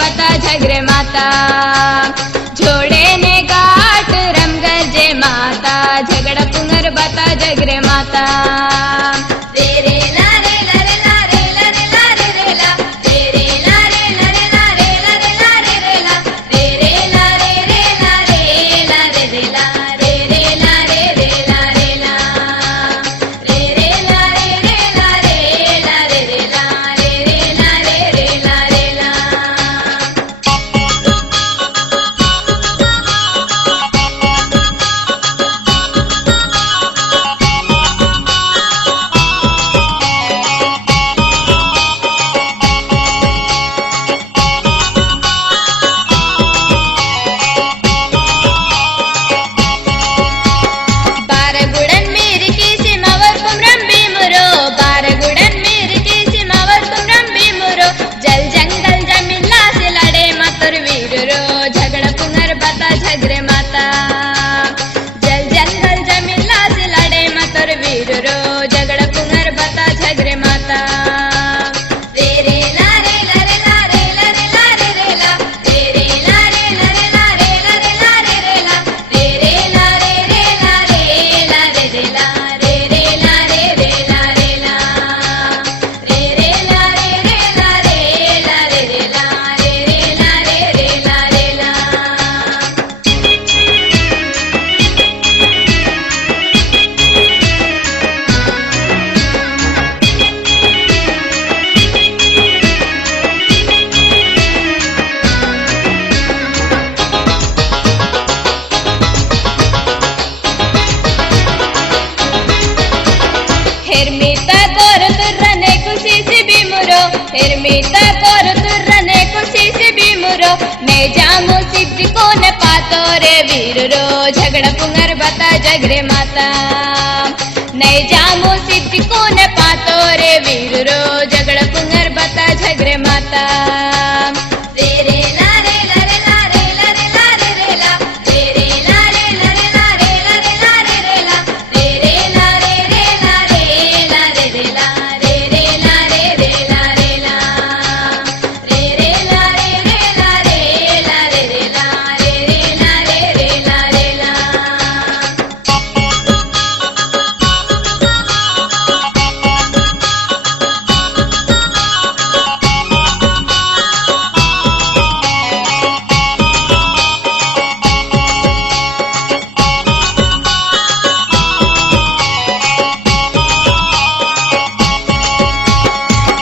बता झगरे माता झोड़े ने गाट रम गरजे माता झगड़ा पुंगर बता झगरे माता तेरे लारे लारे लारे लारे लारे रेला तेरे लारे लारे लारे लारे लारे रेला तेरे लारे रे लारे लारे रेला रे रे लारे रे लारे ला रे रे लारे रे लारे लारे रेला रे रे लारे रे लारे ला बारगुड़न मेरी की सीमावर पुमरम बीमुरो बारगुड़न मेरी की सीमावर पुमरम बीमुरो जल जंगल जमीला से लड़े मतुर वीरो झगड़ा पुंगर बता झगरे माता जल जंगल जमीला से लड़े मतुर वीरो झगड़ा पुंगर बता झगरे माता तेरे लारे लारे लारे लारे लारे रेला तेरे लारे लारे लारे लारे लारे रेला तेरे लारे रे लारे लारे रेला रे रे लारे रे लारे ला रे रे लारे रे लारे लारे रेला रे रे लारे रे लारे ला हिरमीता कोर तुर्रने खुशी से बीमुरो हिरमीता कोर तुर्रने खुशी से बीमुरो ने जामो सिद्धि को ने पातो रे वीरो झगड़ा पुंगर बता झगरे माता ने जामो सिद्धि को ने पातो रे वीरो झगड़ा पुंगर बता झगरे माता तेरे लारे लारे लारे लारे लारे रेला तेरे लारे लारे लारे लारे लारे रेला तेरे लारे रे लारे लारे रेला रे रे लारे रे लारे ला रे रे लारे रे लारे लारे रेला रे रे लारे रे लारे ला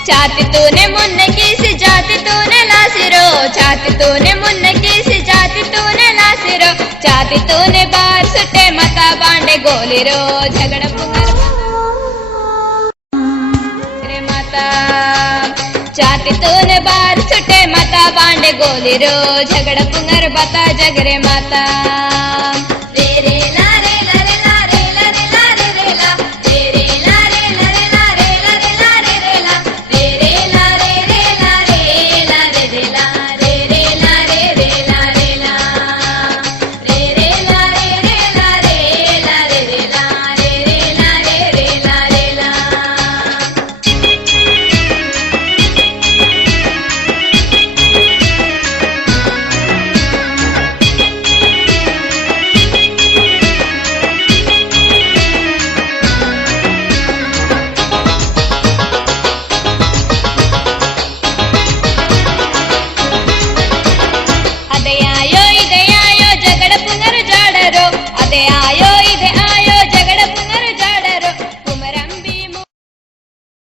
चाहती तूने मुन्ने की से जाती तूने लासिरो चाहती तूने मुन्ने की से जाती तूने लासिरो चाहती तूने बार सुटे मता बांडे गोली रो झगड़ा पुंगर रे माता चाहती तूने बार सुटे मता बांडे गोली रो झगड़ा पुंगर बता झगरे माता